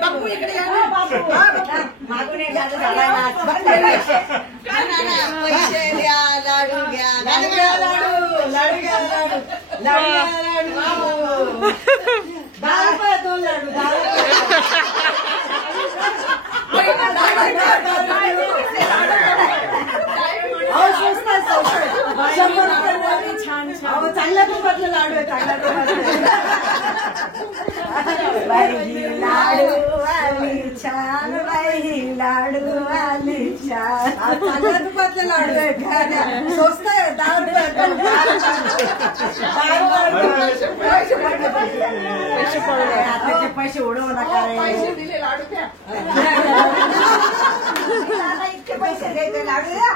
बापू इकडे या ना बापू मागून पैसे द्या लाडू घ्या लाडू घ्या लाडू लाडू घ्या लाडू लाडू लाडू 10 रुपये 2 लाडू 10 चांगल्या तुपातले लाडू आहे चांगल्या बाई लाडू आली छान बाई लाडू आली छान चांगल्या तुपातले लाडू आहेत स्वस्त आहे 10 रुपये पैसे उडवू नका पैसे दिले लाडू द्या इतके पैसे द्यायचे लाडू द्या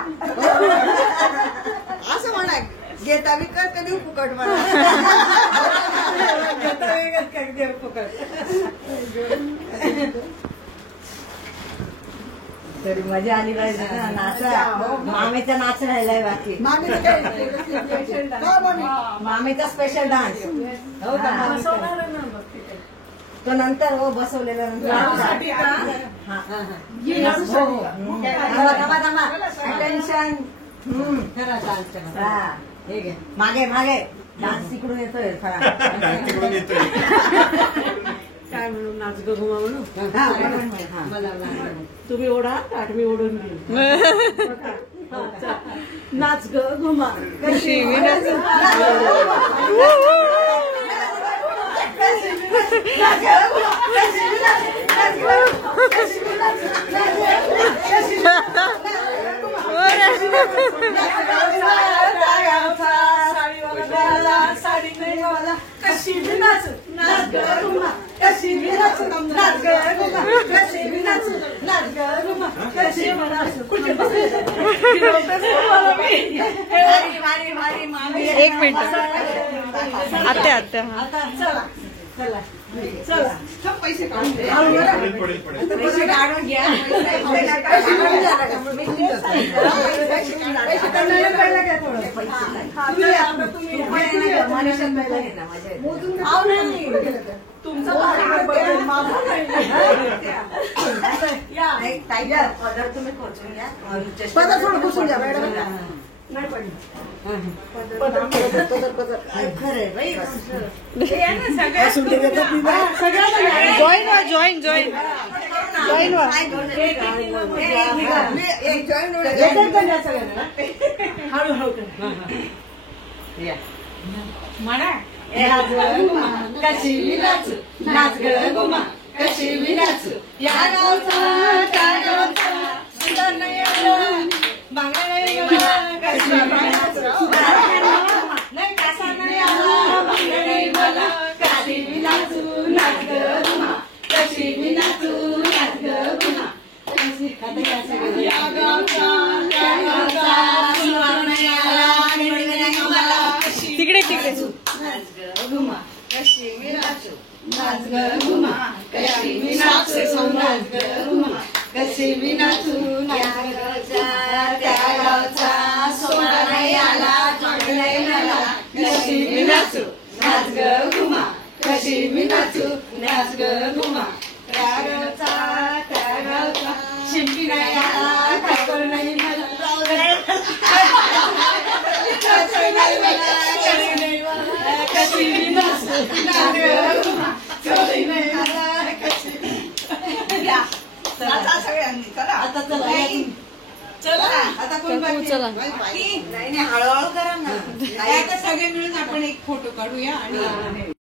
असं म्हणा घेता विकत कधी फुकट म्हणा घेता विकत कधी फुकट तरी मजा आली पाहिजे ना नाचा मामीचा नाच राहिलाय बाकी मामीचा स्पेशल डान्स हो का तो नंतर हो बसवलेला नंतर टेन्शन मागे मागे डान्स तिकडून येतोय काय म्हणून नाच ग घुमा म्हणून तुम्ही ओढा ताट मी ओढून घेऊ नाच ग घुमा कशी साडी नाही मला कशी बी नाच नाच ग घुमा कशी बी नाच नाच ग घुमा कशी बी नाच नाच ग घुमा कशी बी नाच कुठे एक मिनिट आत्या आत्या चला चला चला सब पैसे काढून पैसे काढून घ्या तुमचं ऑर्डर तुम्ही पोहोचून घ्या थोडं बसून घ्या मॅडम नाही पडलं खरंय बाई जॉईन व्हा जॉईन जॉईन जॉईन व्हा हळूहळू म्हणा कशी विनाच नाच ग गुमा कशी विनाच या गावचा त्या गावचा सुंदर नाही बांगडा नाही कशी विनाच नाही कसा नाही आला बांगडा नाही मला कशी विनाच नाच ग गुमा कशी विनाच नाच ग गुमा कशी या गावचा त्या गावचा सुंदर नाही आला तिकडे तिकडे नाच ग घुमा कशी मी नाचू नाच ग घुमा कशी मी नाचू नाच ग घुमा कशी मी नाचू त्या गावचा सोना नाही आला चांगला नाही मला कशी मी नाचू नाच ग घुमा कशी मी नाचू नाच ग घुमा त्या गावचा शिंपी नाही आला ठाकर नाही मला कशी विनाच नाच ग घुमा कशी नाही आला कशी चला सगळ्यांनी चला आता चला चला आता कोण चला नाही हळूहळू करा ना आता सगळे मिळून आपण एक फोटो काढूया आणि